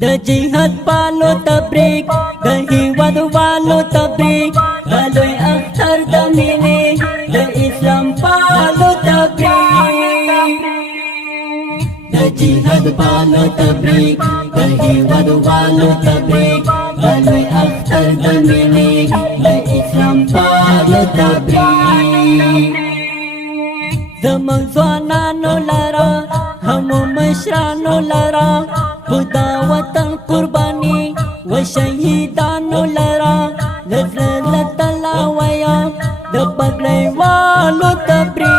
د جهاد پالو تبریک د هیواد والو تبریک د لوی اختر د مینې د اسلام پالو تبریک د جهاد پالو تبریک د هیواد والو تبریک د لوی اختر د مینې د اسلام پالو تبریک زمون ځوانانو لرا هم مشرانو لرا خدا وطن قربانی و شهیدانو لرا لزل تلاویا د پګړۍ والو تبریک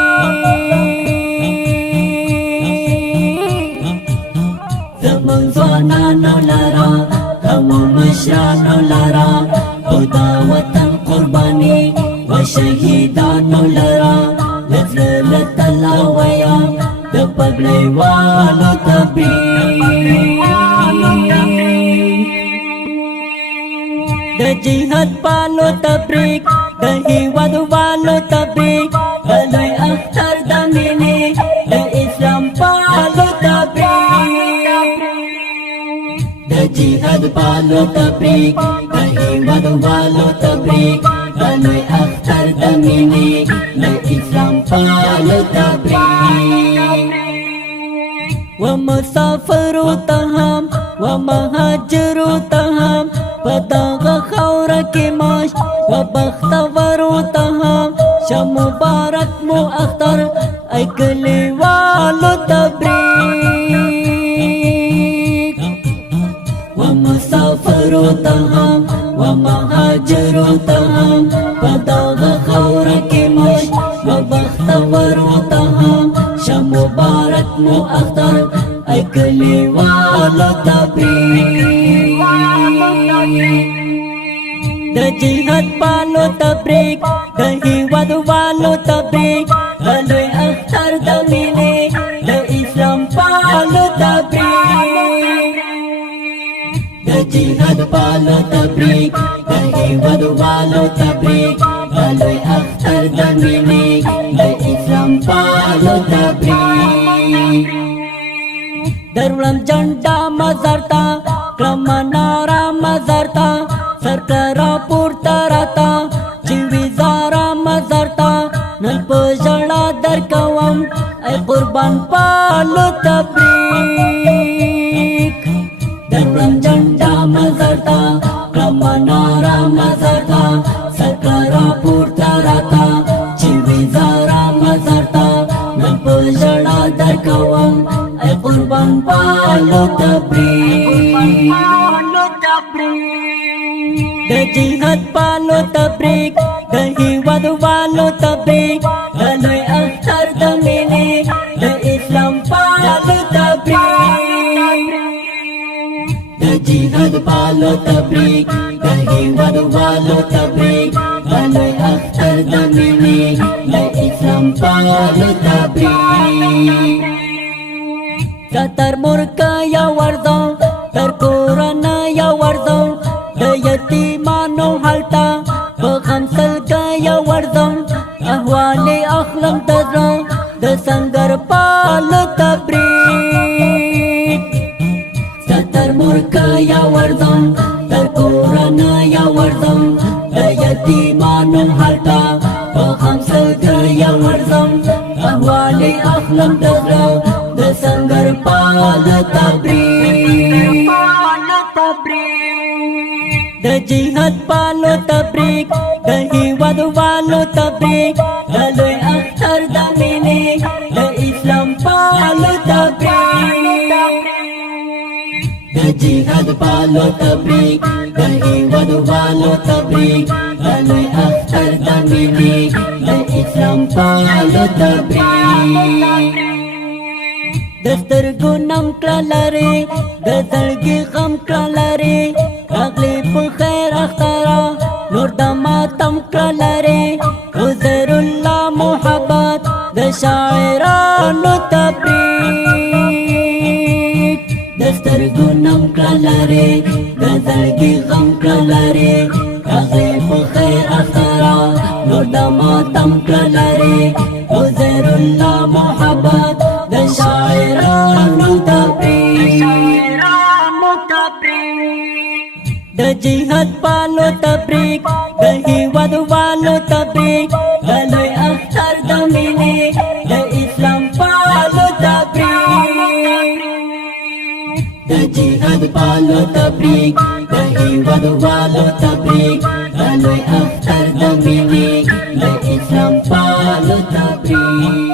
زمون ځوانانو لرا هم مشرانو لرا خدا وطن قربانی و شهیدانو لرا لزل تلاویا د پګړۍ والو تبریک د جهاد پالو تبریک د هیواد والو تبریک د لوی اختر د مینې د اسلام پالو تبریک د جهاد پالو تبریک د هیواد والو تبریک د لوی اختر د مینې د اسلام پالو تبریک و مسافرو ته هم و مهاجرو ته هم په دغه خاوره کې ماش و بختورو ته هم شه مبارک مو اختر ای کلیوالو تبریک و مسافرو ته هم و مهاجرو ته هم په دغه خاوره کې ماش و بختورو ته هم شه مبارک مو اختر ای کلیوالو تبریک د جهاد پالو تبریک د هیواد والو تبریک د لوی اختر د مینې د اسلام پالو تبریک د جهاد پالو تبریک د هیواد والو تبریک د لوی اختر د مینې د اسلام پالو تبریک دروړم جنډا مزار ته کړم ناره مزار ته سرکار پورته راته چې وزاره مزار ته نن په ژړا درکوم ای قربان پالو تبریک دروړم جنډا مزار ته کړم ناره مزار ته سرکار پورته راته چې وزاره مزار ته نن په ژړا درکوم ای قربان پالو تبریک د جهاد پالو تبریک د هیواد والو تبریک د لوی اختر د مینې د اسلام پالو تبریک د جهاد پالو تبریک د هیواد والو تبریک د لوی اختر د مینې د اسلام پالو تبریک تر مرکه یا ورځو تر کورنه یا ورځو د یتیمانو حالتا په خمسلګه یا ورځو احوال اخلم د زړه د سنگر پالو تبریک تر مرکه یا ورځو تر کورنه یا ورځو د یتیمانو حالتا په خمسلګه یا ورځو احوال اخلم د زړه د سنگر پالو تبریک د جهاد پالو تبریک د هیواد والو تبریک د لوی اختر د مینې د اسلام پالو تبریک د جهاد پالو تبریک د هیواد والو تبریک د لوی اختر د مینې د اسلام پالو تبریک د سترګو نم کړه لرې د زړګي غم کړه لرې راغلی په خیر اختره نور د ماتم کړه لرې عزیر الله محبت د شاعرانو تبریک د سترګو نم کړه لرې د زړګي غم کړه لرې راغلی په خیر اختره نور د ماتم کړه لرې عزیر الله محبت د شاعرانو تبریک The jihad palo tabrik, the hiwad walo tabrik, Galoy akhtar damini, the Islam palo tabrik. The jihad palo tabrik, the hiwad walo tabrik, Galoy akhtar damini, the Islam palo tabrik.